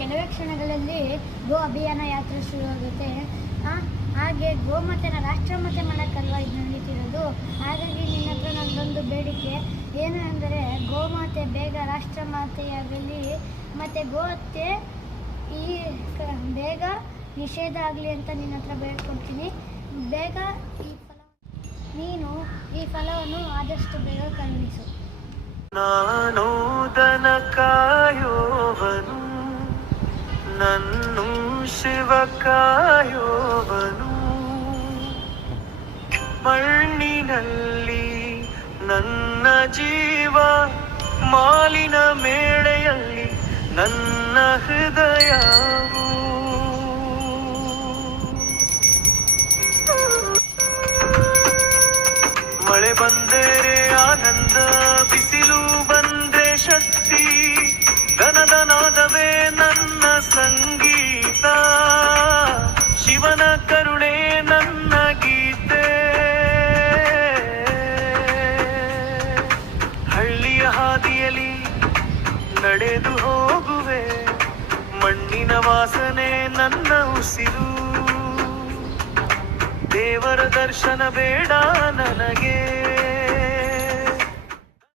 ಕೆಲವೇ ಕ್ಷಣಗಳಲ್ಲಿ ಗೋ ಅಭಿಯಾನ ಯಾತ್ರೆ ಶುರುವಾಗುತ್ತೆ. ಹಾಗೆ ಗೋಮಾತೆನ ರಾಷ್ಟ್ರಮಾತೆ ಮಾಡೋಕ್ಕಲ್ವ ಇದು ನಡೀತಿರೋದು. ಹಾಗಾಗಿ ನಿನ್ನ ಹತ್ರ ನನ್ನದೊಂದು ಬೇಡಿಕೆ ಏನು ಅಂದರೆ, ಗೋಮಾತೆ ಬೇಗ ರಾಷ್ಟ್ರಮಾತೆಯಾಗಲಿ ಮತ್ತು ಗೋ ಹತ್ಯೆ ಬೇಗ ನಿಷೇಧ ಆಗಲಿ ಅಂತ ನಿನ್ನ ಹತ್ರ ಬೇಡ್ಕೊಡ್ತೀನಿ. ಬೇಗ ನೀನು ಈ ಫಲವನ್ನು ಆದಷ್ಟು ಬೇಗ ಕರುಣಿಸು. ನಾನು ದನ ಕಾಯೋವನು, ನನ್ನು ಶಿವ ಕಾಯೋವನು. ಮಣ್ಣಿನಲ್ಲಿ ನನ್ನ ಜೀವ, ಮಾಲಿನ ಮೇಳೆಯಲ್ಲಿ ನನ್ನ ಹೃದಯವು. ಮಳೆ ಬಂದರೆ ಆನಂದ, ಬಿಸಿಲು ಬಂದ್ರೆ ಶಕ್ತಿ, ದನದ ನಾದವೇ ನನ್ನ ಸಂಗೀತ, ಶಿವನ ಕರುಣೆ ನನ್ನ ಗೀತೆ. ಹಳ್ಳಿಯ ಹಾದಿಯಲ್ಲಿ ನಡೆದು ಹೋಗುವೆ, ಮಣ್ಣಿನ ವಾಸನೆ ನನ್ನ ಉಸಿರು. ದೇವರ ದರ್ಶನ ಬೇಡ ನನಗೆ.